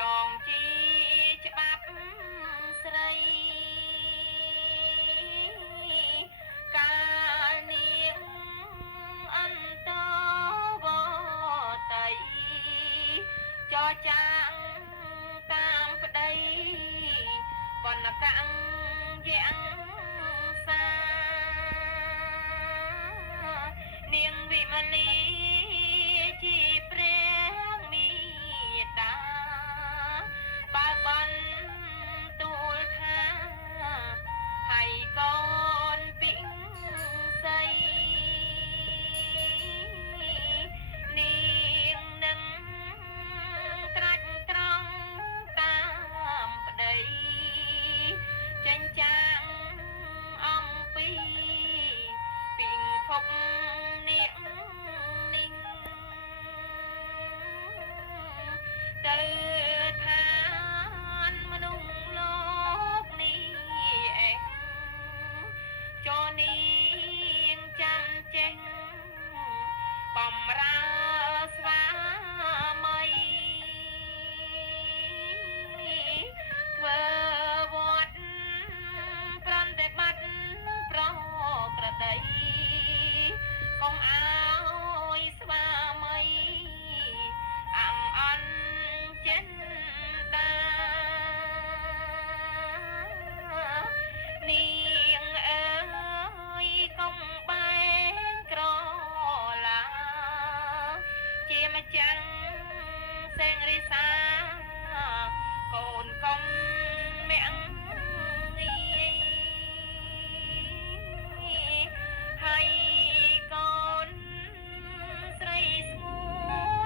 ចងជីច្បាប់ស្រីកាលនាងអន្តវតីចចាងតាមប្តីវណ្ណកាំងយ៉ាងសានាងវិមលីជាព្រះមេត្តាបើបានទូលថាហើយកូនពិសីនាងនឹងត្រាច់ត្រង់តាមប្តីចិញ្ចាំងអំពីពិភពនាងninhទៅឋានមនុស្សលោកនេះឯងចនាងចាំចេញបំរើស្វាមីធ្វើវត្តប្រន្តិបត្តិប្រក្រតីកុំអើយស្វាមីអាំអន់ចិនតានាងអើយកុំបែងក្រឡាជាម្ចាំងសេងរិសាកូនកុំមាំងងាយហើយកូនស្រីស្ងួ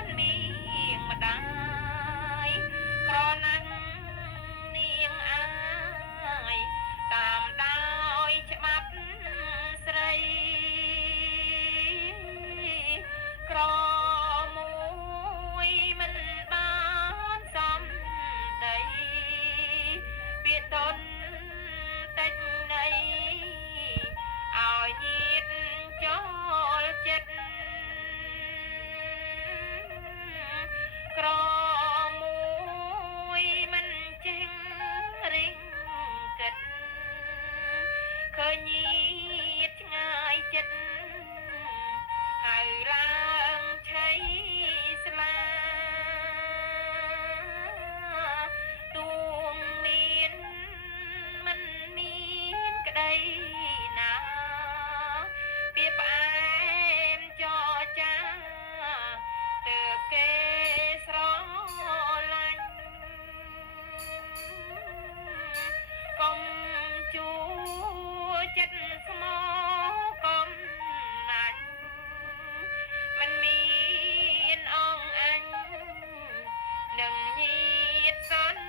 នមានម្ដាយក្រណាស់នាងអាយតាមដោយច្បាប់ស្រីក្រមួយមិនបានសំដីពាក្យតនតិចណីឲ្យញាតចូលចិត្តក្រមួយមិនចេះរិះគិតឃើញញាតឆ្ងាយចិត្តហើយឡើងឆៃស្លាទួងមានមិនមានក្តីណាពាក្យផ្អែមចរចាទើបគេស្រឡាញ់កុំជួចិត្តស្មោកុំណាញ់មិនមានអងអញនឹងញាតសន្